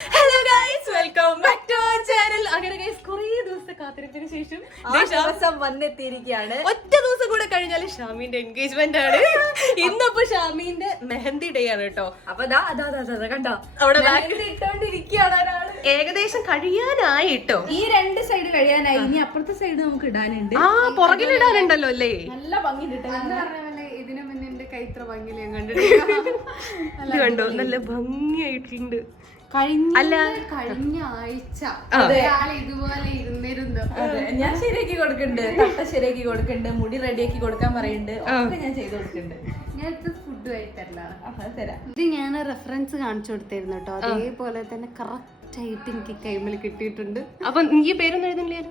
Hello guys, welcome back to our channel. അങ്ങനെ guys കുറേ ദിവസത്തെ കാത്തിരിപ്പിന് ശേഷം ദിവസം വന്നെത്തിയിരിക്കുകയാണ്. ഒറ്റ ദിവസം കൂടെ കഴിഞ്ഞാൽ ഷാമിന്റെ എൻഗേജ്മെന്റ് ആണ്. ഇന്നിപ്പോ ഷാമിന്റെ മെഹന്തി ഡേ ആണ് കേട്ടോ. അപ്പൊ കണ്ടോ അവിടെ ഇട്ടോണ്ടിരിക്കുകയാണ് ഒരാള്. ഏകദേശം കഴിയാനായി കേട്ടോ. ഈ രണ്ട് സൈഡ് കഴിയാനായി. ഇനി അപ്പുറത്തെ സൈഡ് നമുക്ക് ഇടാനുണ്ട്. പുറകിലിടാനുണ്ടല്ലോ അല്ലേ? നല്ല ഭംഗി ഇതിനു മുന്നേ എന്റെ കൈ ഇത്ര ഭംഗിയില്ല ഞാൻ കണ്ടിട്ട്. ഇത് കണ്ടോ, നല്ല ഭംഗിയായിട്ടുണ്ട്. കഴിഞ്ഞ ആഴ്ച ഇതുപോലെ ഇരുന്നിരുന്നു. ഞാൻ ശരിയാക്കി കൊടുക്കുന്നുണ്ട്, തട്ട ശരിയാക്കി കൊടുക്കുന്നുണ്ട്, മുടി റെഡിയാക്കി കൊടുക്കാൻ പറയുന്നുണ്ട്, ഒക്കെ ഞാൻ ചെയ്ത് കൊടുക്കുന്നുണ്ട്. ഞാൻ ഫുഡ് ആയിട്ടല്ല തരാം. ഇത് ഞാൻ റെഫറൻസ് കാണിച്ചു കൊടുത്തിരുന്നു കേട്ടോ. അതേപോലെ തന്നെ കറക്റ്റ് ആയിട്ട് എനിക്ക് കൈമിൽ കിട്ടിയിട്ടുണ്ട്. അപ്പൊ ഈ പേരൊന്നും എഴുതുന്നില്ലേ?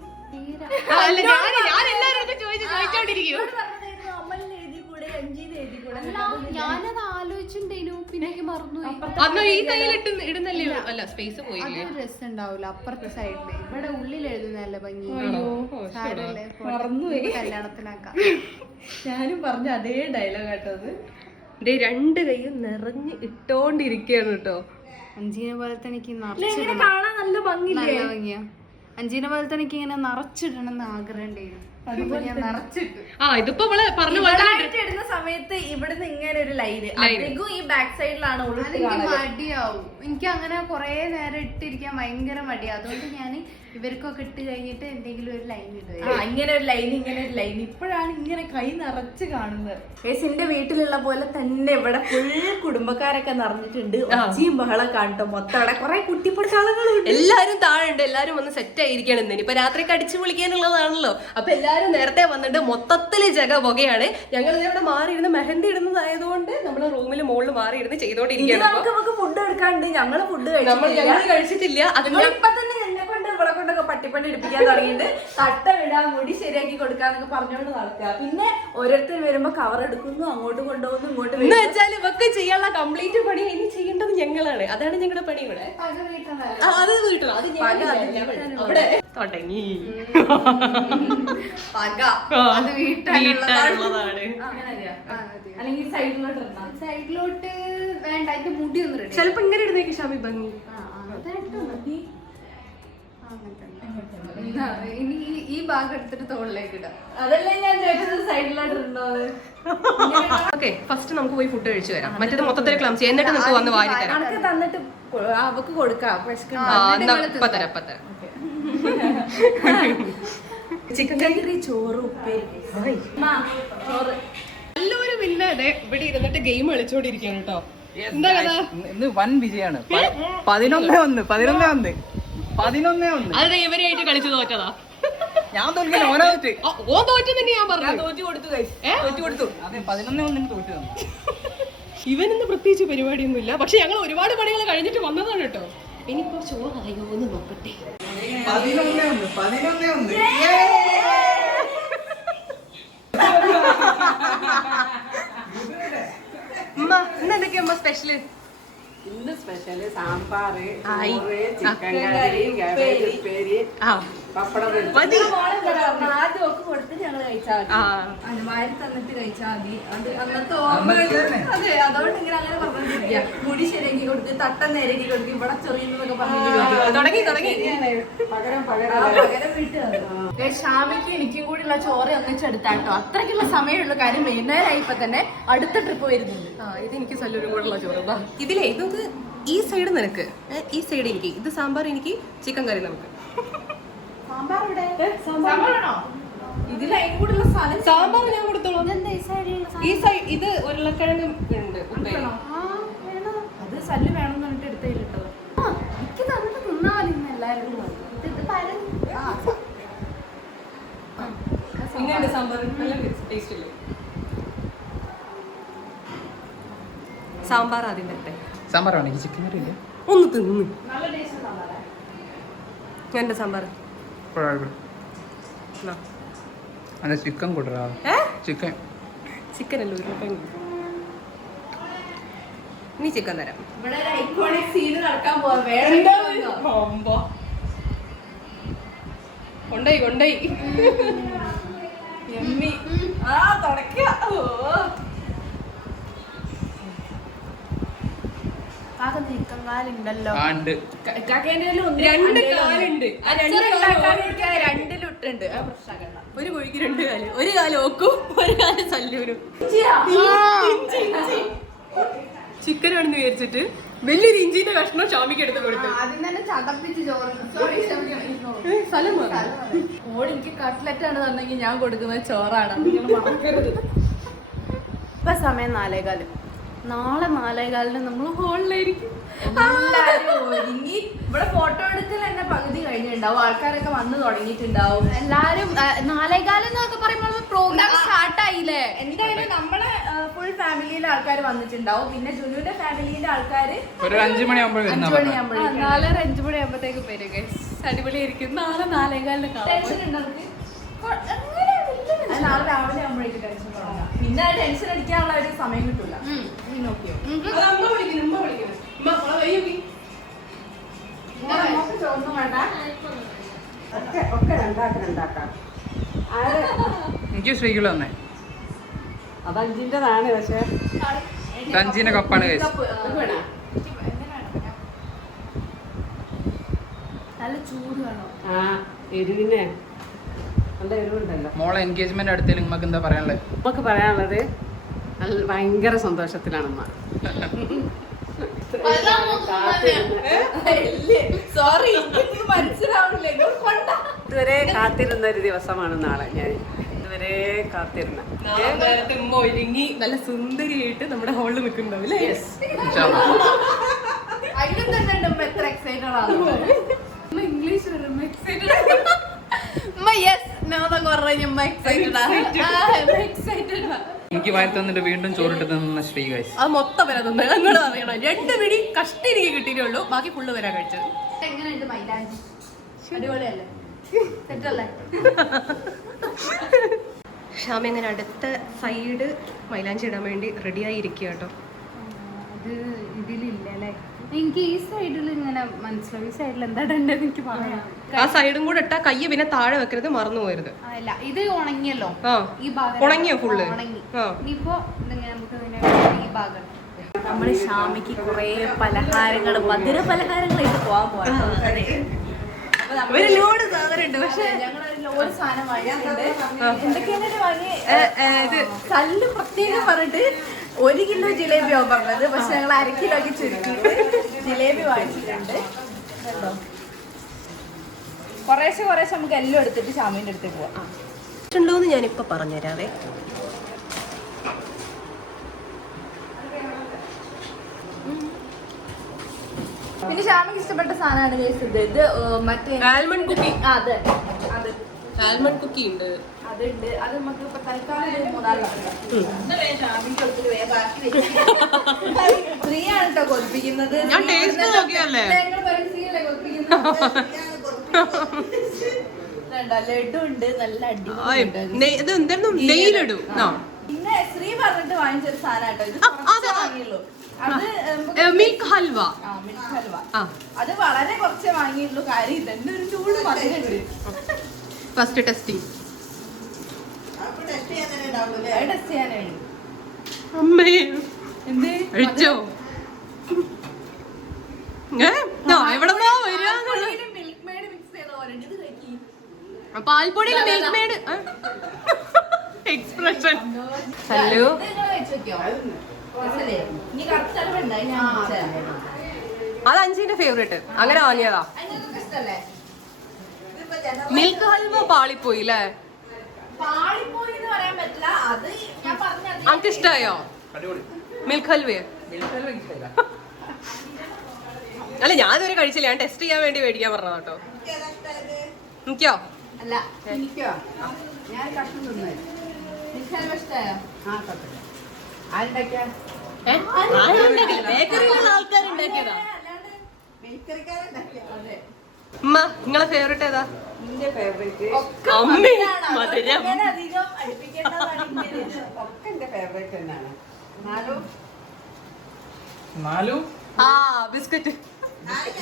ഞാനത് ആലോചിച്ചിട്ടുണ്ടേനു, പിന്നെ മറന്നു. രസം ഉണ്ടാവൂല അപ്പുറത്തെ സൈഡില്. ഇവിടെ ഉള്ളിൽ എഴുതുന്നല്ലേ ഭംഗി. മറന്നുപോയി. കല്യാണത്തിനാക്കാം. ഞാനും പറഞ്ഞ അതേ ഡയലോഗ് കേട്ടത്. രണ്ട് കൈയും നിറഞ്ഞ് ഇട്ടോണ്ടിരിക്കുകയാണ് കേട്ടോ. അഞ്ചീനെ പോലെ തന്നെ എനിക്ക് കാണാൻ നല്ല ഭംഗിയാ. അഞ്ചീനെ പോലെ തന്നെ എനിക്ക് ഇങ്ങനെ നിറച്ചിടണം എന്ന് ആഗ്രഹം ഉണ്ടായിരുന്നു. ഇതിപ്പോ ഇടുന്ന സമയത്ത് ഇവിടുന്ന് ഇങ്ങനെ ഒരു ലൈന് അധികം ഈ ബാക്ക് സൈഡിലാണ് മടിയാവും. എനിക്ക് അങ്ങനെ കൊറേ നേരം ഇട്ടിരിക്കാൻ ഭയങ്കര മടിയാ. അതുകൊണ്ട് ഞാൻ ഇവർക്കൊക്കെ ഇട്ട് കഴിഞ്ഞിട്ട് എന്തെങ്കിലും ഒരു ലൈൻ ഇടുക. ഇങ്ങനെ ഒരു ലൈൻ, ഇങ്ങനെ ഒരു ലൈൻ. ഇപ്പോഴാണ് ഇങ്ങനെ കൈ നിറച്ച് കാണുന്നത്. എന്റെ വീട്ടിലുള്ള പോലെ തന്നെ ഇവിടെ ഫുൾ കുടുംബക്കാരൊക്കെ നിറഞ്ഞിട്ടുണ്ട്. ഒച്ചയും ബഹളം കാണട്ടോ. മൊത്തം അവിടെ കുറെ കുട്ടിപ്പൊടിച്ചാളുകളുണ്ട്. എല്ലാരും താഴെ ഉണ്ട്. എല്ലാരും വന്ന് സെറ്റ് ആയിരിക്കണം. ഇനിയിപ്പൊ രാത്രിക്ക് അടിച്ചു പൊളിക്കാനുള്ളതാണല്ലോ. അപ്പൊ എല്ലാരും നേരത്തെ വന്നിട്ട് മൊത്തത്തില് ജഗ പുകയാണ്. ഞങ്ങൾ ഇവിടെ മാറിയിരുന്ന് മെഹന്തി ഇടുന്നതായതുകൊണ്ട് നമ്മള് റൂമിൽ മുകളിൽ മാറിയിരുന്ന് ചെയ്തോണ്ടിരിക്കുകയാണ്. നമുക്ക് ഫുഡ് എടുക്കാണ്ട് ഞങ്ങള് ഫുഡ് കഴിച്ചിട്ടില്ല. ഇപ്പൊ തന്നെ എന്നെ കൊണ്ട് ഇവിടെ കൊണ്ടൊക്കെ പട്ടിപ്പണി എടുപ്പിക്കാൻ തുടങ്ങിയിട്ട് തട്ട വിടാൻ, മുടി ശരിയാക്കി കൊടുക്കാന്നൊക്കെ പറഞ്ഞോണ്ട് നടക്കുക. പിന്നെ ഓരോരുത്തർ വരുമ്പോ കവർ എടുക്കുന്നു, അങ്ങോട്ട് കൊണ്ടുപോകുന്നു, ഇങ്ങോട്ട് എന്ന് വെച്ചാൽ ഇവക്ക് ചെയ്യാനുള്ള കംപ്ലീറ്റ് പണി ഇനി ചെയ്യേണ്ടത് ഞങ്ങളാണ്. അതാണ് ഞങ്ങളുടെ പണി ഇവിടെ. അത് വീട്ടിൽ അവിടെ തുടങ്ങി വീട്ടാനുള്ളതാണ്. അല്ലെങ്കിൽ സൈഡിലോട്ട് വേണ്ട, അതിന്റെ മുടി ഒന്ന് റെഡി. ചിലപ്പോ ഇങ്ങനെ ഇടുന്നേക്ക് ഷാമി ഭംഗി. ഇനി ഈ ഭാഗം എടുത്തിട്ട് തോളിലേക്ക് ഇടാം. അതല്ലേ ഞാൻ ചോദിച്ചത്, സൈഡിലോട്ടുണ്ടോ? ഓക്കെ, ഫസ്റ്റ് നമുക്ക് പോയി ഫുഡ് കഴിച്ചു വരാം. മറ്റേത് മൊത്തത്തിൽ ക്ലംസ് ചെയ്യാം. എന്നിട്ട് നമുക്ക് വന്ന് വാരി തരാം. തന്നിട്ട് അവക്ക് കൊടുക്കാം. ചിക്കൻ കറി, ചോറ്, ഉപ്പേരി, ചോറ്. എല്ലാവരും പിന്നെ ഇവിടെ ഇരുന്നിട്ട് ഗെയിം കളിച്ചോണ്ടിരിക്കുകയാണ് കേട്ടോ. എന്താ കഥ? ഇന്ന് വൻ വിജയാണ്. 11-1 അത് ഇവരായിട്ട് കളിച്ചു തോറ്റതാ. ഞാൻ തോൽക്കാൻ ഓരോ ഓൻ തോറ്റു തന്നെ ഞാൻ പറഞ്ഞു. തോറ്റു കൊടുത്തു. അതെ, 11-1 തോറ്റു തന്നു. ഇവനിന്ന് പ്രത്യേകിച്ച് പരിപാടിയൊന്നുമില്ല. പക്ഷെ ഞങ്ങൾ ഒരുപാട് പണികൾ കഴിഞ്ഞിട്ട് വന്നതാണ് കേട്ടോ. ഇനിയിപ്പോ ചോറ് അറിയോന്ന് നോക്കട്ടെ. 11-1 ഇന്ന് എന്തൊക്കെയാ സ്പെഷ്യല്? ഇന്ന് സ്പെഷ്യല് സാമ്പാറ്, ചിക്കൻ കറി, ക്യാബേജ് ഉപ്പേരി, പപ്പടം. ആദ്യം ഒക്കെ കൊടുത്ത് ഞങ്ങള് കഴിച്ചാൽ മതി. വാരി തന്നിട്ട് കഴിച്ചാൽ മതി. അത് അന്നത്തെ ഓർമ്മ. അതെ, അതുകൊണ്ട് ഇങ്ങനെ അങ്ങനെ പറഞ്ഞിരിക്കുക. മുടി ശരിയാക്കി കൊടുത്ത്, തട്ടം നേരക്കി കൊടുത്ത്, ഇവിടെ ചൊറിയുന്നതൊക്കെ തുടങ്ങി പകരം വീട്ടുകാർ. ഷാമിക്ക് എനിക്കും കൂടിയുള്ള ചോറ് ഒന്നിച്ചെടുത്താട്ടോ. അത്രയ്ക്കുള്ള സമയമുള്ള കാര്യം വൈകുന്നേരമായിപ്പോ തന്നെ അടുത്ത ട്രിപ്പ് വരുന്നുണ്ട്. ഇത് എനിക്ക് സല്ലൂരും കൂടെയുള്ള ചോറ്. ഇതിലേ നമുക്ക് ഈ സൈഡ് നിനക്ക്, ഈ സൈഡ് എനിക്ക്. ഇത് സാമ്പാർ എനിക്ക്, ചിക്കൻ കറി നമുക്ക്. സാമ്പാർ ഇവിടെ സാമ്പാറാണോ? ഇതിൽ അതിന് കൂടെയുള്ള സാധനം സാമ്പാർ ഞാൻ കൊടുത്തോളാം. ഈ സൈഡ് ഇത് ഉരുളക്കിഴങ്ങ് ഉണ്ട്. അത് സല്ല് വേണമെന്ന് പറഞ്ഞിട്ട് എടുത്തിട്ടോ. എനിക്ക് തന്നിട്ട് തിന്നാൻ എല്ലാവരും ഇങ്ങനെ സാമ്പാർ നല്ല ടേസ്റ്റ് ഇല്ലേ? സാമ്പാർ ആദ്യം വരട്ടെ. സാമ്പാറാണ്. എനിക്ക് ചിക്കൻ കറി ഇല്ല. ഒന്ന് തിന്ന്. നല്ല ടേസ്റ്റ് സാമ്പാറാ. എന്റെ സാമ്പാർ അല്ല, ചിക്കൻ കൂട്ടറാ. ചിക്കൻ അല്ല, ഉരുളക്കിഴങ്ങ്. ഇനി ചിക്കൻ തരാം. ഇവിടെ ഒരു ഐക്കോണിക് സീന് നടക്കാൻ പോവാ. കൊണ്ടോയി എമ്മി തുടക്ക. കാക്ക നീക്കങ്കാലുണ്ടല്ലോ. ആണ്ട് കാക്കേന്റെ രണ്ട് കാലുണ്ട്. ആ രണ്ടിലുട്ടുണ്ട്. ഒരു കോഴിക്ക് രണ്ട് കാല്. ഒരു കാല് ഓക്കും, ഒരു കാല് സല്ലൂരും. ചിക്കനാണെന്ന് വിചാരിച്ചിട്ട് വലിയൊരു ഇഞ്ചിന്റെ കഷ്ണം ഷാമിക്ക് എടുത്ത് കൊടുത്തു. ആദ്യം തന്നെ ചതപ്പിച്ച് ചോറ് സ്ഥലം ഓട് എനിക്ക് കട്ട്ലറ്റ് ആണ് തന്നെങ്കിൽ ഞാൻ കൊടുക്കുന്നത് ചോറാണ്. ഇപ്പൊ സമയം 4:15. നാളെ 4:15 നമ്മൾ ഹോളിലായിരിക്കും. എല്ലാരും ഒരുങ്ങി. ഇവിടെ ഫോട്ടോ എടുക്കൽ തന്നെ പകുതി കഴിഞ്ഞിട്ടുണ്ടാവും. ആൾക്കാരൊക്കെ വന്ന് തുടങ്ങിയിട്ടുണ്ടാവും. എല്ലാരും 4:15 എന്നൊക്കെ പറയുമ്പോൾ പ്രോഗ്രാം സ്റ്റാർട്ട് ആയില്ലേ? എന്തായാലും നമ്മളെ ഫുൾ ഫാമിലിയിലെ ആൾക്കാർ വന്നിട്ടുണ്ടാവും. പിന്നെ ജുനുവിന്റെ ഫാമിലിയിലെ ആൾക്കാര് ഒരു 5 മണിയാകുമ്പോൾ 5 മണിയാകുമ്പോഴേക്കും. നാളെ 5 മണിയാകുമ്പോഴത്തേക്ക് വരും guys. അടിപൊളിയായിരിക്കും. നാളെ 4:15 കാണാം. ടെൻഷൻ ഉണ്ടോ നമുക്ക്? നാളെ രാവിലെ ആകുമ്പോഴേക്കും ടെൻഷൻ തുടങ്ങാം. പിന്നെ ആ ടെൻഷൻ അടിക്കാനുള്ള ഒരു സമയം കിട്ടൂല. നീ നോക്കിയോ? ചോർന്നും വേണ്ട. എനിക്ക് ശ്രീകുല തന്നെ അതഞ്ചിൻ്റെതാണ് പക്ഷേ അഞ്ചിന്റെ കപ്പാണ് guys. നല്ല ചൂട് വേണോ? ആ എരിവിനെ നല്ല എരിവുണ്ടല്ലോ. മോളെ എൻഗേജ്മെന്റ് അടുത്തേലും നിങ്ങൾക്ക് എന്താ പറയാനുള്ളത്? നമുക്ക് പറയാനുള്ളത് ഭയങ്കര സന്തോഷത്തിലാണമ്മ. സോറി മനസ്സിലാവില്ലേ? ഇതുവരെ കാത്തിരുന്ന ഒരു ദിവസമാണ് നാളെ. ഞാൻ ഇതുവരെ കാത്തിരുന്ന നേരത്തെ ഉമ്മ ഒരുങ്ങി നല്ല സുന്ദരിയായിട്ട് നമ്മുടെ ഹോളിൽ നിൽക്കുന്നുണ്ടാവും അല്ലേ? ഇൻഷാല്ലാ. അതിലും തന്നെ ഉണ്ട് എത്ര എക്സൈറ്റഡ് ആണ്. ഇംഗ്ലീഷ് വരും എക്സൈറ്റഡ്. എനിക്ക് വായി തന്നിട്ട് വീണ്ടും ചോറിട്ട് തന്ന ശ്രീ guys. അത് മൊത്തം വരാൻ തന്നെ ഞങ്ങൾ അറിയണം. 2 പിടി കഷ്ടി എനിക്ക് കിട്ടിയിട്ടുള്ളൂ, ബാക്കി ഫുള്ള് വരാൻ കഴിച്ചത്. എങ്ങനെയുണ്ട് മൈലാഞ്ചി? അടിപൊളിയല്ലേ? സെറ്റല്ലേ? ഷാമി അങ്ങനെ അടുത്ത സൈഡ് മൈലാഞ്ചി ഇടാൻ വേണ്ടി റെഡിയായി ഇരിക്കുക കേട്ടോ. അത് ഇതിലില്ല അല്ലേ? എനിക്ക് ഈ സൈഡിൽ ഇങ്ങനെ മനസ്സിലാവും. ഈ സൈഡിൽ എന്താ ഇടേണ്ടത് എനിക്ക് പറയാം. ആ സൈഡും കൂടെ ഇട്ടാ കയ്യ് പിന്നെ താഴെ വെക്കരുത്, മറന്നു പോരുത്. അല്ല ഇത് ഉണങ്ങിയല്ലോ. ആ ഈ ഭാഗം ഉണങ്ങിയോ ഫുള്ള്? ഉണങ്ങി. ആ ഇനിയിപ്പോ ഇങ്ങനെ നമുക്ക് ഇങ്ങനെ ഈ ഭാഗം നമ്മള് ഷാമിക്ക് കുറെ പലഹാരങ്ങൾ, മധുര പലഹാരങ്ങളായിട്ട് പോവാൻ പോകാം. ഒരു ലോഡ് സാധനം ഉണ്ട്. പക്ഷെ ഞങ്ങളൊരു ലോഡ് സാധനം വാങ്ങിയിട്ടുണ്ട്. എന്തൊക്കെയാണ് വാങ്ങി? ഇത് കല്ല് പ്രത്യേകം പറഞ്ഞിട്ട് 1 കിലോ ജിലേബിയാവും പറഞ്ഞത്. പക്ഷെ ഞങ്ങൾ 1/2 കിലോക്ക് ചുരുക്കിയിട്ട് ജിലേബി വാങ്ങിച്ചിട്ടുണ്ട്. കണ്ടോ? കുറേശ്ശെ നമുക്ക് എല്ലാം എടുത്തിട്ട് ഷാമിന്റെ അടുത്തേക്ക് പോവാം. ഉണ്ടോന്ന് ഞാനിപ്പോ പറഞ്ഞുതരാവേ. പിന്നെ ഷാമിക്ക് ഇഷ്ടപ്പെട്ട സാധനമാണ് ഇത് മറ്റേ ആൽമണ്ട് കുക്കി. അതെ അത് ആൽമണ്ട് കുക്കി ഉണ്ട്. അതുണ്ട്. അത് നമുക്ക് ഇപ്പൊ തൽക്കാലം 3-4 സ്ത്രീയാണ് കേട്ടോ കൊതിപ്പിക്കുന്നത്. ഞാൻ ടേസ്റ്റ് നോക്കിയല്ലേ. ലഡു ഉണ്ട്, നല്ല അടിപൊളി. ഇത് എന്തായിരുന്നു? നെയ്യിലിടും. പിന്നെ ശ്രീ പറഞ്ഞിട്ട് വാങ്ങിച്ചൊരു സാധനം കേട്ടോ. ഇത് കുറച്ചേ വാങ്ങിയുള്ളൂ. അത് മിൽക്ക് ഹൽവ. മിൽക്ക് ഹൽവ. അത് വളരെ കുറച്ചേ വാങ്ങിയുള്ളൂ. കാര്യം ഇതന്നെ ഒരു ചൂട് മധുരമുണ്ട്. First testing. ടെസ്റ്റ് ചെയ്യാനേ ഉള്ളൂ. അമ്മേ എന്തേ കഴിച്ചോ? എവിടെ മിൽക്ക് മെയ്ഡ് മിക്സ് ചെയ്ത പോലെ ഇത് കഴിക്കും. പാൽപ്പൊടിയിൽ മിൽക്ക് മെയ്ഡ് എക്സ്പ്രഷൻ. ഹലോ അത് 5ന്റെ ഫേവറേറ്റ്. അങ്ങനെ വാങ്ങിയതാ. മിൽക്ക് ഹൽവ പാളിപ്പോയി അല്ലേ? നമുക്ക് ഇഷ്ടായോ മിൽക്ക് ഹൽവയെ? അല്ല ഞാൻ ഇതുവരെ കഴിച്ചില്ല. ഞാൻ ടെസ്റ്റ് ചെയ്യാൻ വേണ്ടി മേടിക്കാൻ പറഞ്ഞതാ കേട്ടോ. എനിക്കോ? അല്ല എനിക്കോ? ഞാൻ കഷ്ണം തിന്നു. ബേക്കറിയിലുള്ള ആൾക്കാരുണ്ടാക്കിയതാ. ഉമ്മ നിങ്ങളെ ഫേവറേറ്റ് ഏതാ? എന്റെ ഫേവറേറ്റ് അമ്മേ മധുരം. ഒക്കെ എന്റെ ഫേവറേറ്റ് തന്നെയാണ്. നാലും ആ ബിസ്ക്കറ്റ്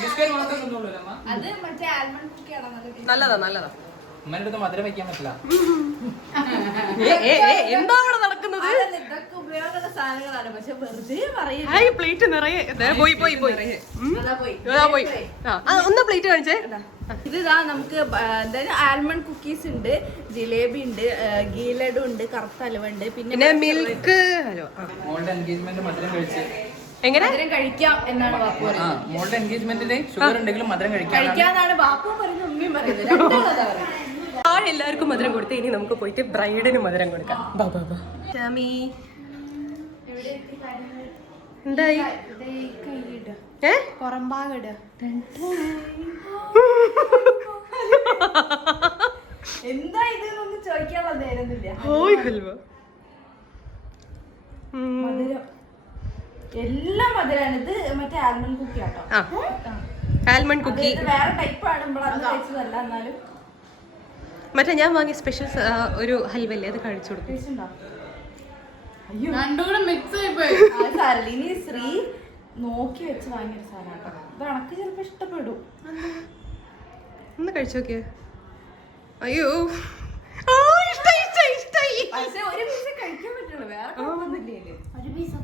ബിസ്ക്കറ്റ് മാത്രം തിന്നോളൂ അമ്മ. അത് മറ്റേ ആൽമണ്ട് കുക്കിയാണ്. നല്ലതാ നല്ലതാ. ഉമ്മേന്റെ അടുത്ത് മധുരം വെക്കാൻ പറ്റില്ല. എന്താ അവിടെ നടക്കുന്നത്? ഇതൊക്കെ ഉപയോഗമുള്ള സാധനങ്ങളാണ്, പക്ഷെ വെറുതെ പറയും. പ്ലേറ്റ് നിറയെ പോയി ഒന്ന് പ്ലേറ്റ് കാണിച്ചേ. ഇതാ നമുക്ക് എന്തായാലും ആൽമണ്ട് കുക്കീസ് ഉണ്ട്, ജിലേബി ഉണ്ട്, ഗീ ലഡു ഉണ്ട്, കറുത്ത ഹലുവ ഉണ്ട്, പിന്നെ മിൽക്ക്. ഹലോ, മോളുടെ എൻഗേജ്മെന്റ് മധുരം കഴിച്ച് എങ്ങനെ മധുരം കഴിക്കാം എന്നാണ് ബാപ്പു പറയുന്നത്. മോളുടെ എൻഗേജ്മെന്റില് ഷുഗർ ഉണ്ടെങ്കിലും മധുരം കഴിക്കാന്നാണ് ബാപ്പു പറയുന്നത്, ഉമ്മയും പറയുന്നത്. രണ്ടാളും അതാ പറയുന്നത്. താഴെ എല്ലാവർക്കും മധുരം കൊടുത്ത് ഇനി നമുക്ക് പോയിട്ട് ബ്രൈഡിന് മധുരം കൊടുക്കാം. ഷാമി എന്തായി? എന്താ ഇതെന്നൊന്നും ചോദിക്കാനുള്ള നേരൊന്നുമില്ല. മധുരം എല്ലാം മധുരാണ്. ഇത് മറ്റേ ആൽമണ്ട് കുക്കി ആട്ടോ. ആൽമണ്ട് കുക്കി വേറെ ടൈപ്പ് ആടുമ്പോഴത് കഴിച്ചതല്ല, എന്നാലും മറ്റേ ഞാൻ വാങ്ങിയ സ്പെഷ്യൽ ഒരു ഹൽവല്ലേ, അത് കഴിച്ചു കൊടുക്കും. അത് സാരല്ല. ഇനി ശ്രീ നോക്കി വെച്ച് വാങ്ങിയ സാധനം കേട്ടോ. ഇത് അണക്ക് ചിലപ്പോ ഇഷ്ടപ്പെടും. ഒന്ന് കഴിച്ചു നോക്കിയ. അയ്യോ, പക്ഷെ ഒരു പീസ് കഴിക്കാൻ പറ്റുള്ളൂ, വേറെ കുഴപ്പമൊന്നുമില്ലേ. ഒരു പീസ്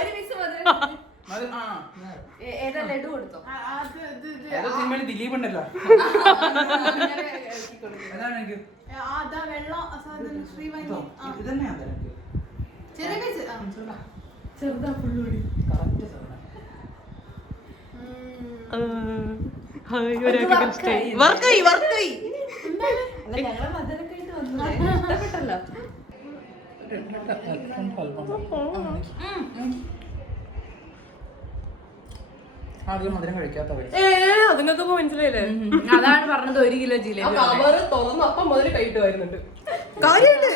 ഒരു പീസ് ഏതാ ലഡു കൊടുത്തോ? ദിലീപ് ഉണ്ടല്ലോ. അതാണ് എനിക്ക് ചെറുതാ ഫുള്ളൂടി. അല്ല, ഞങ്ങളെ മധുരൊക്കെ ആയിട്ട് വന്നു, ഇഷ്ടപ്പെട്ടല്ലോ. മധുരം കഴിക്കാത്ത നിങ്ങൾക്ക് മനസ്സിലായില്ലേ? അതാണ് പറഞ്ഞത് 1 കിലോ ജിലേബി കവറ് തുറന്ന് അപ്പം മുതൽ കഴിട്ട് വരുന്നുണ്ട്. കാര്യമുണ്ട്.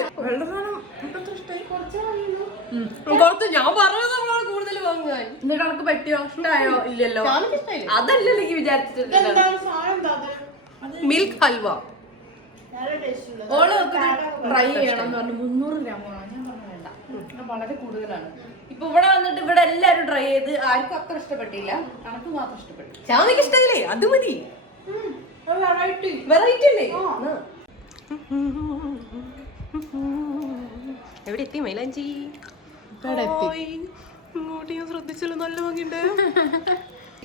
കുറച്ച് ഞാൻ പറഞ്ഞത് നമ്മളാണ് കൂടുതൽ വാങ്ങാൻ. എന്നിട്ട് നമുക്ക് പറ്റിയോ, ഇഷ്ടമായോ? ഇല്ലല്ലോ. അതല്ലല്ലോ എനിക്ക് വിചാരിച്ചിട്ടുണ്ട്. മിൽക്ക് ഹൽവ ഓള് ട്രൈ ചെയ്യണം എന്ന് പറഞ്ഞു. 300 ഗ്രാമാണ്. ഞാൻ പറഞ്ഞു വേണ്ട, വളരെ കൂടുതലാണ്. ഇപ്പൊ ഇവിടെ വന്നിട്ട് ഇവിടെ എല്ലാരും ട്രൈ ചെയ്ത് ആർക്കും അത്ര ഇഷ്ടപ്പെട്ടില്ല, കണക്ക് മാത്രം ഇഷ്ടപ്പെട്ടു. ചാമിക്ക് ഇഷ്ടമില്ലേ? അത് മതി. വെറൈറ്റി അല്ലേ? എവിടെ എത്തി മൈലാഞ്ചി? ഇങ്ങോട്ട് ഞാൻ ശ്രദ്ധിച്ചല്ലോ, നല്ല ഭംഗിയുണ്ട്.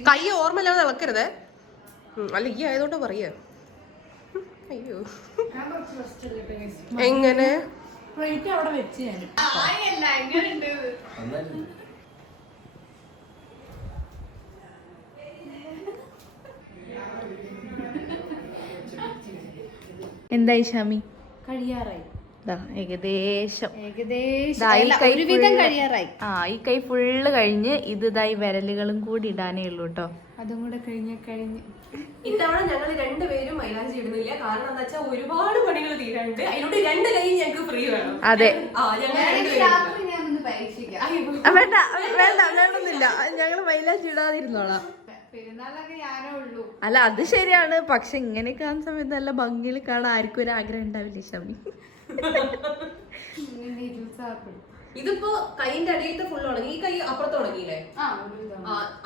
കൈ ഓർമ്മയില്ലാതെ ഇളക്കരുത്. അല്ല, ഈ ആയതുകൊണ്ട് പറയാ. അയ്യോ, എങ്ങനെ പ്ലേറ്റ് അവിടെ വെച്ച് ഞാൻ എന്തായി ഷാമി? കഴിയാറായി. ഏകദേശം ഒരുവിധം കഴിയാറായി. ഈ കൈ ഫുള്ള് കഴിഞ്ഞ് ഇത് ഇതായി വിരലുകളും കൂടി ഇടാനേ ഉള്ളൂ കേട്ടോ. അതും കൂടെ കഴിഞ്ഞ് ഇത്തവണ ഞങ്ങൾ രണ്ടുപേരും മൈലാഞ്ചി ഇടുന്നില്ല. കാരണം എന്താ വെച്ചാൽ ഒരുപാട് പണികൾ തീരാനുണ്ട്. അതിനോട് 2 കൈ ഞങ്ങൾക്ക് ഫ്രീ വേണം. അതെ, ഞാനൊന്ന് പരീക്ഷിക്കാം. വേണ്ട വേണ്ട വേണമെന്നില്ല, ഞങ്ങള് മൈലാഞ്ചി ഇടാതിരുന്നോളാം. പെരുന്നാളൊക്കെ ഞാനേ ഉള്ളൂ. അല്ല, അത് ശരിയാണ്. പക്ഷെ ഇങ്ങനെ കാണുന്ന സമയത്ത് നല്ല ഭംഗിയിൽ കാണാൻ ആർക്കും ഒരു ആഗ്രഹം ഉണ്ടാവില്ലേ ഷമി? ഇതിപ്പോ കൈന്റെ അടിയിലത്തെ ഫുൾ ഉണങ്ങി, ഈ കൈ അപ്പുറത്ത് ഉണങ്ങിയില്ലേ?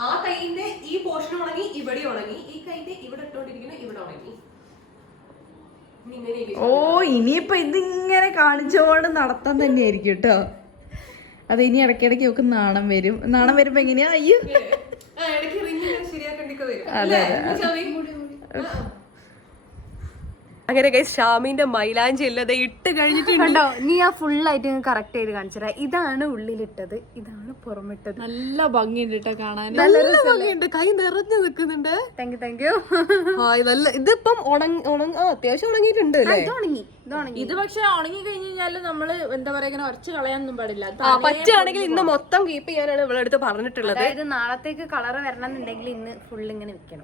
ആ കൈന്റെ ഈ പോർഷൻ ഉണങ്ങി, ഇവിടെ ഉണങ്ങി, ഈ കൈന്റെ ഇവിടെ ഇട്ടോണ്ടിരിക്കുന്ന ഇവിടെ ഉണങ്ങി. ഓ, ഇനിയിപ്പൊ ഇതിങ്ങനെ കാണിച്ചോണ്ട് നടത്താൻ തന്നെയായിരിക്കും കേട്ടോ. അത് ഇനി ഇടയ്ക്കിടയ്ക്ക് ഒക്കെ നാണം വരും. നാണം വരുമ്പോ എങ്ങനെയാ? അയ്യോ, അതെ. അങ്ങനെ ഷാമിന്റെ മൈലാഞ്ചി അല്ലാതെ ഇട്ട് കഴിഞ്ഞിട്ടുണ്ട്. കണ്ടോ, നീ ആ ഫുള്ളായിട്ട് കറക്റ്റ് ചെയ്ത് കാണിച്ചതാ. ഇതാണ് ഉള്ളിലിട്ടത്, ഇതാണ് പുറമിട്ടത്. നല്ല ഭംഗിയുണ്ട് കേട്ടോ കാണാൻ. നല്ല ഭംഗിയുണ്ട്, കൈ നിറഞ്ഞു നിൽക്കുന്നുണ്ട്. Thank you. ഇതിപ്പം അത്യാവശ്യം ഉണങ്ങിയിട്ടുണ്ട്. ഇത് പക്ഷെ ഉണങ്ങി കഴിഞ്ഞ് കഴിഞ്ഞാല് നമ്മള് എന്താ പറയാ, ഇങ്ങനെ ഉറച്ചു കളയാനൊന്നും പാടില്ല. പറ്റുകയാണെങ്കിൽ ഇന്ന് മൊത്തം കീപ്പ് ചെയ്യാനാണ് ഇവിടെ അടുത്ത് പറഞ്ഞിട്ടുള്ളത്. അതായത് നാളത്തേക്ക് കളർ വരണം എന്നുണ്ടെങ്കിൽ ഇന്ന് ഫുൾ ഇങ്ങനെ വെക്കണം.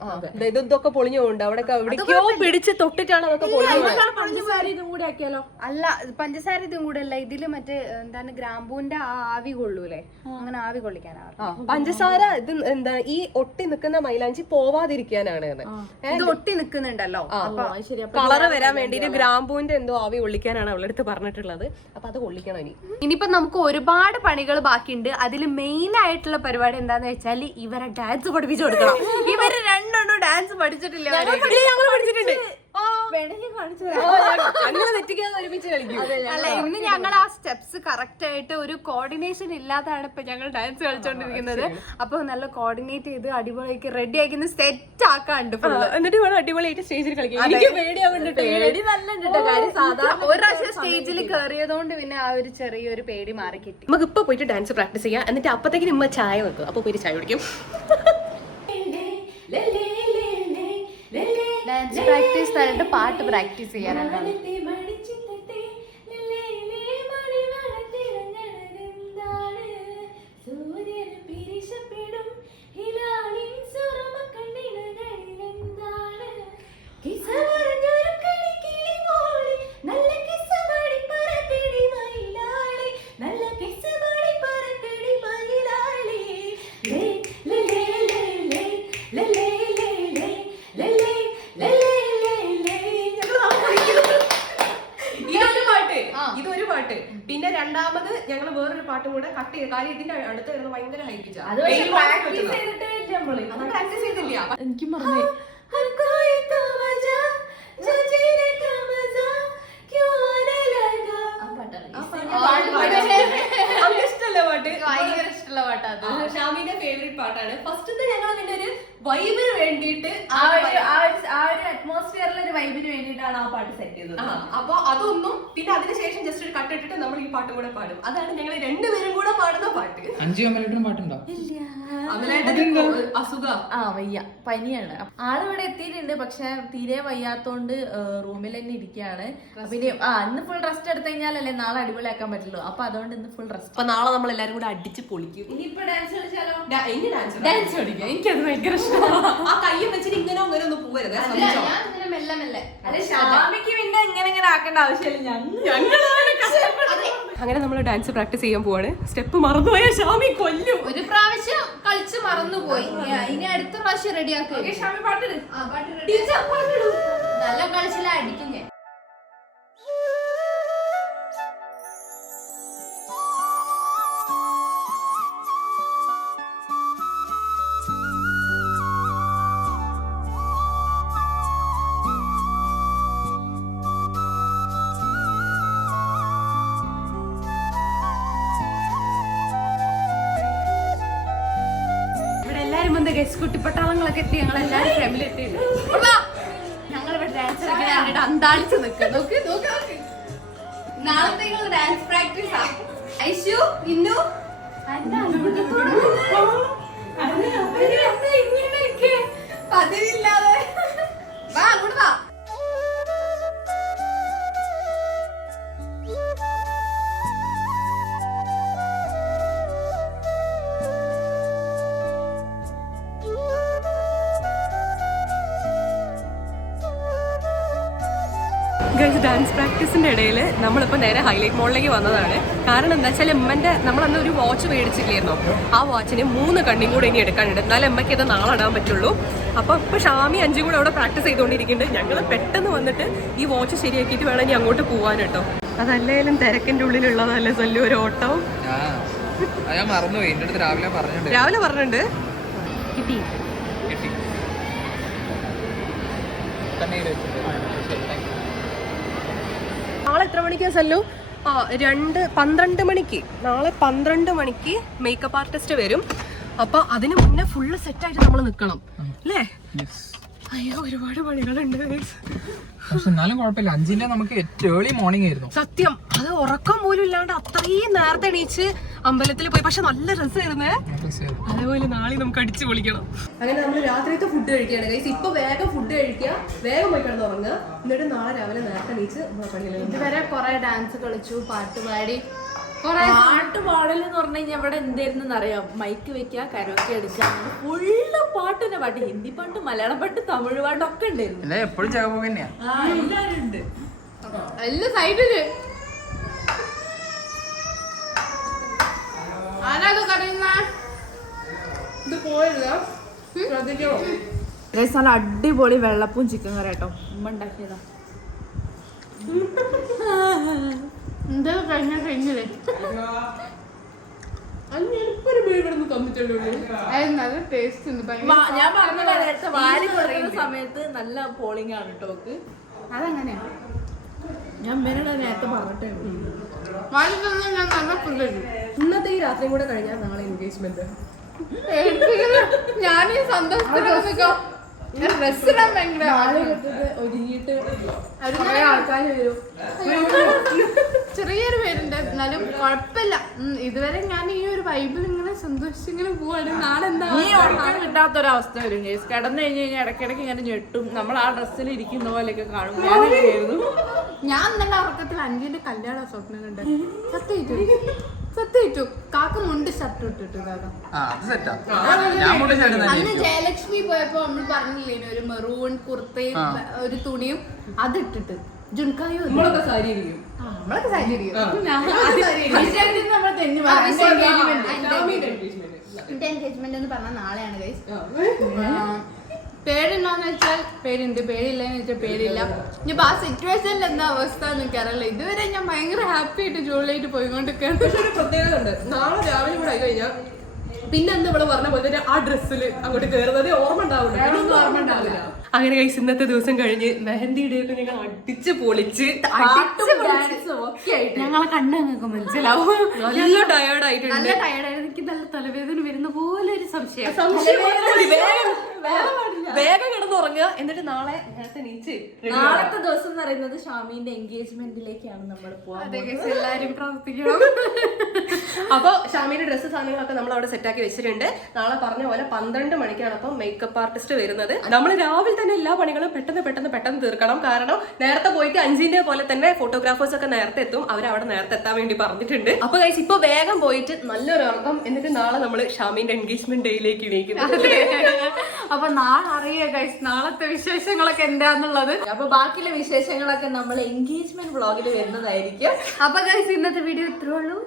ഇതൊക്കെ പൊളിഞ്ഞു പോകുന്നുണ്ട്. അവിടെ എവിടേക്കോ പിടിച്ച് തൊട്ടിട്ടാണ് അതൊക്കെ പഞ്ചസാര ഇതും കൂടി ആക്കിയാലോ? അല്ല പഞ്ചസാര ഇതും കൂടെ അല്ല, ഇതില് മറ്റേ എന്താണ് ഗ്രാമ്പൂന്റെ ആവി കൊള്ളൂലേ, അങ്ങനെ ആവി കൊള്ളിക്കാനാണ്. പഞ്ചസാര ഇത് എന്താ ഈ ഒട്ടി നിൽക്കുന്ന മൈലാഞ്ചി പോവാതിരിക്കാനാണ് ഇത് ഒട്ടി നിക്കുന്നുണ്ടല്ലോ, കളറ് വരാൻ വേണ്ടിട്ട് ഗ്രാമ്പൂന്റെ എന്തോ ആവി കൊള്ളിക്കാനാണ് അവളുടെ അടുത്ത് പറഞ്ഞിട്ടുള്ളത്. അപ്പൊ അത് കൊള്ളിക്കണം ഇനി. ഇനിയിപ്പോ നമുക്ക് ഒരുപാട് പണികൾ ബാക്കിയുണ്ട്. അതിൽ മെയിൻ ആയിട്ടുള്ള പരിപാടി എന്താന്ന് വെച്ചാൽ ഇവരെ ഡാൻസ് പഠിപ്പിച്ചു കൊടുക്കണം. ഇവര് രണ്ടെണ്ണം ഡാൻസ് പഠിച്ചിട്ടില്ല. അല്ല, ഇന്ന് ഞങ്ങൾ ആ സ്റ്റെപ്സ് കറക്റ്റ് ആയിട്ട് ഒരു കോർഡിനേഷൻ ഇല്ലാതാണ് ഇപ്പൊ ഞങ്ങൾ ഡാൻസ് കളിച്ചോണ്ടിരിക്കുന്നത്. അപ്പൊ നല്ല കോർഡിനേറ്റ് ചെയ്ത് അടിപൊളിയാക്കി റെഡി ആക്കി സെറ്റ് ആക്കാണ്ട് എന്നിട്ട് അടിപൊളിയായിട്ട് സ്റ്റേജിൽ കളിക്കാം. ഒരു പ്രാവശ്യം സ്റ്റേജിൽ കയറിയതുകൊണ്ട് പിന്നെ ആ ഒരു ചെറിയൊരു പേടി മാറി കിട്ടി. നമുക്ക് ഇപ്പൊ പോയിട്ട് ഡാൻസ് പ്രാക്ടീസ് ചെയ്യാം. എന്നിട്ട് അപ്പത്തേക്ക് നമ്മ ചായ വെക്കും. അപ്പൊ പോയിട്ട് ചായ കുടിക്കും. ഡാൻസ് പ്രാക്ടീസ് കഴിഞ്ഞിട്ട് പാട്ട് പ്രാക്ടീസ് ചെയ്യാനുണ്ട്. ഇതൊരു പാട്ട്. പിന്നെ രണ്ടാമത് ഞങ്ങൾ വേറൊരു പാട്ടും കൂടെ കട്ട് ചെയ്ത്, കാര്യം ഇതിന്റെ അടുത്ത് വരുന്നത് ഭയങ്കര ഹൈപ്പിച്ചാ. പ്രാക്ടീസ് ചെയ്തില്ല. എനിക്കും മറന്നേ. ഇഷ്ടല്ലേ പാട്ട്? ഭയങ്കര ഇഷ്ടമുള്ള പാട്ടാ അത്. ഷാമിന്റെ ഫേവറേറ്റ് പാട്ടാണ്. ഫസ്റ്റത്തെ ഞങ്ങൾ പിന്നെ ഒരു വൈബിന് വേണ്ടിയിട്ട് ആ ഒരു അറ്റ്മോസ്ഫിയറിൽ ഒരു വൈബിന് വേണ്ടിയിട്ടാണ് ആ പാട്ട് സെറ്റ് ചെയ്തത്. അപ്പൊ അതൊന്നും, പിന്നെ അതിനുശേഷം ജസ്റ്റ് ഒരു കട്ടിട്ടിട്ട് നമ്മൾ ഈ പാട്ടും കൂടെ പാടും. അതാണ് ഞങ്ങൾ രണ്ടുപേരും കൂടെ പാടുന്ന പാട്ട്. 5 അമലേട്ടും പാട്ടുണ്ടോ? അസുഖ വയ്യ, പനിയാണ്. ആളിവിടെ എത്തിയിട്ടുണ്ട്, പക്ഷെ തീരെ വയ്യാത്തോണ്ട് റൂമിൽ തന്നെ ഇരിക്കുകയാണ്. പിന്നെ ഇന്ന് ഫുൾ റെസ്റ്റ് എടുത്തു കഴിഞ്ഞാലല്ലേ നാളെ അടിപൊളിയാക്കാൻ പറ്റുള്ളൂ. അപ്പൊ അതുകൊണ്ട് ഇന്ന് ഫുൾ റെസ്റ്റ്. അപ്പൊ നാളെ നമ്മൾ എല്ലാരും കൂടെ അടിച്ച് പൊളിക്കും. ഇനിയിപ്പോ ഡാൻസ് കളിച്ചാലോ? ഡാൻസ് കളിക്കാം. എനിക്കത് ഭയങ്കര ഇഷ്ടമാണ്. ആ കയ്യും വെച്ചിട്ട് ഇങ്ങനെ അങ്ങനെ ഒന്നും പോവരുത്. മെല്ലെ മെല്ലെ. അല്ലെ ഷാമിക്ക് പിന്നെ ഇങ്ങനെ ആക്കേണ്ട ആവശ്യമില്ല. അങ്ങനെ നമ്മൾ ഡാൻസ് പ്രാക്ടീസ് ചെയ്യാൻ പോവാണ്. സ്റ്റെപ്പ് മറന്നുപോയ ഷാമി കൊല്ലും. ഒരു പ്രാവശ്യം കളിച്ച് മറന്നുപോയി. ഇനി അടുത്ത പ്രാവശ്യം റെഡിയാക്കുക. ഷാമി പാട്ടിട്. നല്ല കളിച്ചില്ല, അടിക്കും ഞാൻ. കുട്ടിപ്പട്ടാളങ്ങളൊക്കെ എത്തി, ഞങ്ങൾ എല്ലാവരും ഫാമിലി എത്തിയിട്ടുണ്ട്. ഞങ്ങളിവിടെ ഡാൻസ് കളിക്കാൻ അന്താളിച്ച് നിൽക്കുക. നോക്ക് നോക്ക് നോക്ക്. നാളത്തേക്കുള്ള ഡാൻസ് പ്രാക്ടീസാ. ഐശു ഇന്നു പതിവില്ലാതെ വാ, അങ്ങോട്ട് വാ. ഡാൻസ് പ്രാക്ടീസിന്റെ ഇടയിൽ നമ്മളിപ്പോൾ നേരെ ഹൈലൈറ്റ് മോളിലേക്ക് വന്നതാണ്. കാരണം എന്താ വെച്ചാൽ എമ്മന്റെ നമ്മളന്ന് ഒരു വാച്ച് മേടിച്ചില്ലായിരുന്നോ, ആ വാച്ചിന് 3 കണ്ണിയും കൂടെ ഇനി എടുക്കാനുണ്ട്. എന്നാലും എമ്മയ്ക്ക് അത് നാളെ ഇടാൻ പറ്റുള്ളൂ. അപ്പോൾ ഇപ്പോൾ ഷാമി 5 കൂടെ അവിടെ പ്രാക്ടീസ് ചെയ്തുകൊണ്ടിരിക്കുന്നുണ്ട്. ഞങ്ങൾ പെട്ടെന്ന് വന്നിട്ട് ഈ വാച്ച് ശരിയാക്കിയിട്ട് വേണം ഇനി അങ്ങോട്ട് പോകാൻ കേട്ടോ. അതല്ലേലും തിരക്കിന്റെ ഉള്ളിലുള്ളതല്ലേ സല്ലു ഒരു ഓട്ടോ. ഞാൻ മറന്നുപോയി. എൻ്റെ അടുത്ത് രാവിലെ പറഞ്ഞിട്ടുണ്ട്. രാവിലെ പറഞ്ഞിട്ടുണ്ട്. കിട്ടി. നാളെ എത്ര മണിക്കാ സല്ലു? 12 മണിക്ക്. നാളെ 12 മണിക്ക് മേക്കപ്പ് ആർട്ടിസ്റ്റ് വരും. അപ്പൊ അതിന് മുന്നേ ഫുള്ള് സെറ്റായിട്ട് നമ്മൾ നിൽക്കണം അല്ലേ? അയ്യോ, ഒരുപാട് പണികളുണ്ട്. പക്ഷെ എന്നാലും കുഴപ്പമില്ല. 5-ന്റെ നമുക്ക് ഏർലി മോർണിംഗ് ആയിരുന്നു. സത്യം, അത് ഉറക്കം പോലും ഇല്ലാണ്ട് അത്രയും നേരത്തെ എണീച്ച് അമ്പലത്തിൽ പോയി. പക്ഷെ നല്ല രസമായിരുന്നേ. അതേപോലെ നാളെ നമുക്ക് അടിച്ചു പൊളിക്കണം. അങ്ങനെ നമ്മൾ രാത്രിയത്തെ ഫുഡ് കഴിക്കുകയാണ് ഗൈസ്. ഇപ്പൊ വേഗം ഫുഡ് കഴിക്കുക, വേഗം പോയി കിടന്ന് ഉറങ്ങുക. എന്നിട്ട് നാളെ രാവിലെ നേരത്തെ എണീച്ച് ഇതുവരെ കുറെ ഡാൻസ് കളിച്ചു, പാട്ട് പാടി. പാട്ട് പാടലെന്ന് പറഞ്ഞു കഴിഞ്ഞാൽ ഇവിടെ എന്തായിരുന്നു അറിയാം, മൈക്ക് വെക്കുക, കരോക്കെ അടിക്കുക, ഫുള്ള് പാട്ട് തന്നെ പാട്ട്, ഹിന്ദി പാട്ട്, മലയാളം പാട്ട്, തമിഴ് പാട്ട് ഒക്കെ ഉണ്ടായിരുന്നു. അല്ല എപ്പോഴും ചകപോക തന്നെയാ. എല്ലാരും ഉണ്ട്. എല്ലാ സൈഡില് ആരാത് കറിയുന്ന ഇത് പോയല്ലോ. നല്ല അടിപൊളി വെള്ളപ്പും ചിക്കൻ കറി കേട്ടോ, ഉമ്മ ഉണ്ടാക്കിയതാ. എന്താ കഴിഞ്ഞില്ലേ നല്ല ടേസ്റ്റ് ഉണ്ട്. ഞാൻ പറഞ്ഞ നേരത്തെ വാരി കൊടുക്കുന്ന സമയത്ത് നല്ല പോളിംഗ് ആണ് കേട്ടോ. അതെങ്ങനെയാ ഞാൻ അമ്മേനോട് നേരത്തെ പറഞ്ഞിട്ടേ ഉള്ളൂ. വാരി തന്നെ ഞാൻ നല്ല ഫുഡ്. ഇന്നത്തെ ഈ രാത്രിയും കൂടെ കഴിഞ്ഞാൽ നാളെ എൻഗേജ്മെന്റ്. ഞാൻ ഈ സന്തോഷത്തിലൊക്കെ ഡ്രസ്സിടാൻ ഭയങ്കര ഒരുങ്ങിയിട്ട് ആൾക്കാർ വരും. ചെറിയൊരു പേരുണ്ട്, എന്നാലും കുഴപ്പമില്ല. ഇതുവരെ ഞാൻ ഈ ഒരു വൈബിൽ ഇങ്ങനെ സന്തോഷിച്ചിങ്ങനെ പോവാണ്. നാളെ എന്താ ഈ ഉറക്കം കിട്ടാത്തൊരവസ്ഥ വരും. കിടന്നു കഴിഞ്ഞ് കഴിഞ്ഞാൽ ഇടയ്ക്കിടയ്ക്ക് ഇങ്ങനെ ഞെട്ടും. നമ്മൾ ആ ഡ്രസ്സിൽ ഇരിക്കുന്ന പോലെയൊക്കെ കാണും. ഞാനായിരുന്നു ഞാൻ നല്ല ഉറക്കത്തിൽ അഞ്ചിന്റെ കല്യാണ സ്വപ്നം കണ്ട് സത്യമായിട്ടു കാക്ക മുണ്ട് ഷർട്ട് ഇട്ടിട്ട് കാക്ക. അത് സെറ്റാ. ഞാൻ മുടി ചാടുന്ന അന്ന് ജയലക്ഷ്മി പോയപ്പോ നമ്മൾ പറഞ്ഞില്ലേ ഒരു മെറൂൺ കുർത്തയും ഒരു തുണിയും അതിട്ടിട്ട് ജുൻകായും നമ്മളൊക്കെ സാരി ഇരിക്കും. നമ്മളൊക്കെ സാരി എന്റെ എൻഗേജ്മെന്റ് എന്ന് പറഞ്ഞാൽ നാളെയാണ് ഗൈസ്. പേരുണ്ടോന്ന് വെച്ചാൽ പേരുണ്ട്, പേരില്ലെന്ന് വെച്ചാൽ പേരില്ല. ഇനിയിപ്പോ ആ സിറ്റുവേഷനിൽ എന്താ അവസ്ഥ എന്നൊക്കെ അറിയില്ല. ഇതുവരെ ഞാൻ ഭയങ്കര ഹാപ്പി ആയിട്ട് ജോളിയായിട്ട് പോയിക്കൊണ്ടിരിക്കുകയാണ്. പക്ഷെ ഒരു പ്രത്യേകത ഉണ്ട്, നാളെ രാവിലെ കൂടെ ആയി കഴിഞ്ഞാൽ പിന്നെ എന്താ ഇവിടെ പറഞ്ഞ പോലെ തന്നെ ആ ഡ്രസ്സിൽ അങ്ങോട്ട് കയറുന്നത് ഓർമ്മ ഉണ്ടാവില്ല. അങ്ങനെ കഴിച്ച് ഇന്നത്തെ ദിവസം കഴിഞ്ഞ് മെഹന്തിയുടെ ഒക്കെ ഞങ്ങൾ അടിച്ച് പൊളിച്ച് ഞങ്ങളെ കണ്ടു നിങ്ങൾക്ക് മനസ്സിലാവും. നല്ല ടയേർഡ് ആയിട്ടുണ്ട്. നല്ല ടയർഡായിരുന്നു. എനിക്ക് നല്ല തലവേദന വരുന്ന പോലെ ഒരു സംശയം. വേഗം കിടന്നുറങ്ങുക, എന്നിട്ട് നാളെ നേരത്തെ നീച്ച്. നാളത്തെ ദിവസം എന്ന് പറയുന്നത് ഷാമീന്റെ എൻഗേജ്മെന്റിലേക്കാണ് നമ്മൾ പോകാൻ. എല്ലാരും പ്രവർത്തിക്കണം. അപ്പൊ ഷാമിയുടെ ഡ്രസ്സ് സാധനങ്ങളൊക്കെ നമ്മൾ അവിടെ സെറ്റ് ആക്കി വെച്ചിട്ടുണ്ട്. നാളെ പറഞ്ഞ പോലെ 12 മണിക്കാണ് അപ്പം മേക്കപ്പ് ആർട്ടിസ്റ്റ് വരുന്നത്. നമ്മൾ രാവിലെ തന്നെ എല്ലാ പണികളും പെട്ടെന്ന് തീർക്കണം. കാരണം നേരത്തെ പോയിട്ട് 5ന്റെ പോലെ തന്നെ ഫോട്ടോഗ്രാഫേഴ്സ് ഒക്കെ നേരത്തെ എത്തും. അവരവിടെ നേരത്തെ എത്താൻ വേണ്ടി പറഞ്ഞിട്ടുണ്ട്. അപ്പൊ ഗൈസ് ഇപ്പൊ വേഗം പോയിട്ട് നല്ലൊരു ഉറക്കം, എന്നിട്ട് നാളെ നമ്മൾ ഷാമിന്റെ എൻഗേജ്മെന്റ് ഡേയിലേക്ക് ഇരിക്കുന്നത്. അപ്പൊ നാളെ അറിയാം ഗൈസ് നാളത്തെ വിശേഷങ്ങളൊക്കെ എന്താന്നുള്ളത്. അപ്പൊ ബാക്കിയുള്ള വിശേഷങ്ങളൊക്കെ നമ്മൾ എൻഗേജ്മെന്റ് വ്ളോഗിൽ വരുന്നതായിരിക്കും. അപ്പൊ ഗൈസ് ഇന്നത്തെ വീഡിയോ ഇത്രേ ഉള്ളൂ.